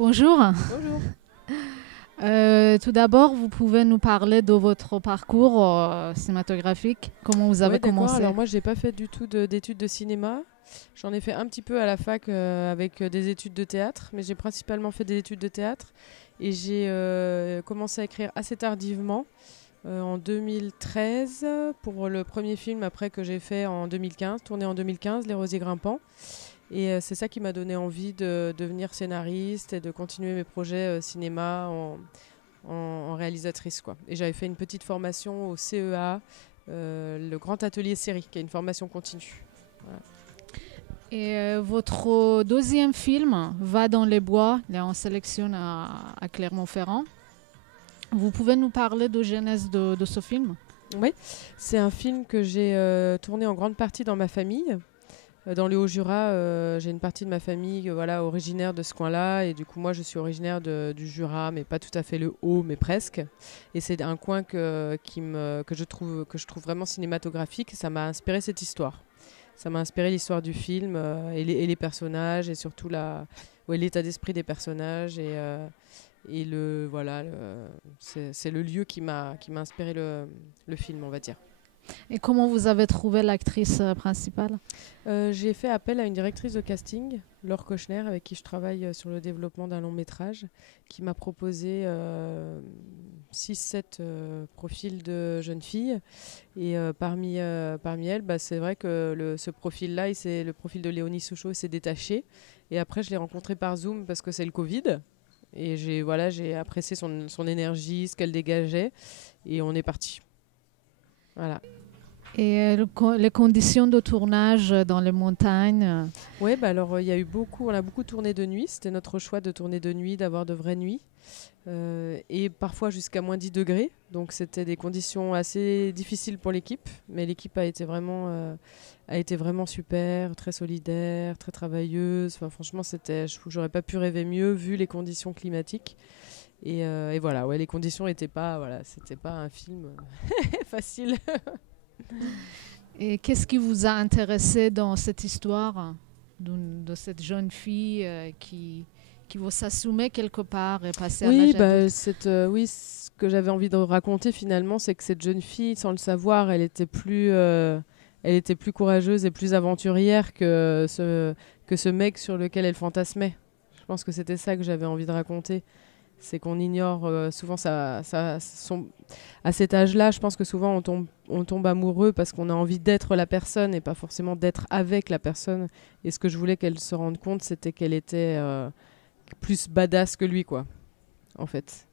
Bonjour. Bonjour. Tout d'abord, vous pouvez nous parler de votre parcours cinématographique, comment vous avez Ouais, d'accord. commencé? Alors moi, j'ai pas fait du tout d'études de cinéma. J'en ai fait un petit peu à la fac avec des études de théâtre, mais j'ai principalement fait des études de théâtre. Et j'ai commencé à écrire assez tardivement, en 2013, pour le premier film après que j'ai fait en 2015, tourné en 2015, Les Rosiers Grimpants. Et c'est ça qui m'a donné envie de devenir scénariste et de continuer mes projets cinéma en réalisatrice, quoi. Et j'avais fait une petite formation au CEA, le Grand Atelier Série, qui est une formation continue. Voilà. Et votre deuxième film, Va dans les bois, il est en sélection à Clermont-Ferrand. Vous pouvez nous parler de genèse de ce film? Oui, c'est un film que j'ai tourné en grande partie dans ma famille. Dans le Haut-Jura, j'ai une partie de ma famille voilà, originaire de ce coin-là. Et du coup, moi, je suis originaire du Jura, mais pas tout à fait le Haut, mais presque. Et c'est un coin que je trouve vraiment cinématographique. Ça m'a inspiré cette histoire. Ça m'a inspiré l'histoire du film et les personnages et surtout ouais, l'état d'esprit des personnages et c'est le lieu qui m'a inspiré le film, on va dire. Et comment vous avez trouvé l'actrice principale? J'ai fait appel à une directrice de casting, Laure Kochner, avec qui je travaille sur le développement d'un long métrage, qui m'a proposé 6-7 profils de jeunes filles. Et parmi elles, bah, c'est vrai que ce profil-là, le profil de Léonie Souchot s'est détaché. Et après, je l'ai rencontrée par Zoom parce que c'est le Covid. Et j'ai apprécié son énergie, ce qu'elle dégageait. Et on est parti. Voilà. Et les conditions de tournage dans les montagnes? Ouais, bah alors il y a eu on a beaucoup tourné de nuit. C'était notre choix de tourner de nuit, d'avoir de vraies nuits, et parfois jusqu'à -10 degrés. Donc c'était des conditions assez difficiles pour l'équipe, mais l'équipe a été vraiment super, très solidaire, très travailleuse. Enfin, franchement, j'aurais pas pu rêver mieux vu les conditions climatiques. Et voilà, ouais, les conditions étaient pas, voilà, c'était pas un film facile. Et qu'est-ce qui vous a intéressé dans cette histoire de cette jeune fille qui veut s'assumer quelque part et passer à Oui, l'âge bah, adulte? oui, ce que j'avais envie de raconter finalement, c'est que cette jeune fille, sans le savoir, elle était plus courageuse et plus aventurière que ce mec sur lequel elle fantasmait. Je pense que c'était ça que j'avais envie de raconter. C'est qu'on ignore souvent à cet âge-là, je pense que souvent on tombe amoureux parce qu'on a envie d'être la personne et pas forcément d'être avec la personne. Et ce que je voulais qu'elle se rende compte, c'était qu'elle était plus badass que lui, quoi, en fait.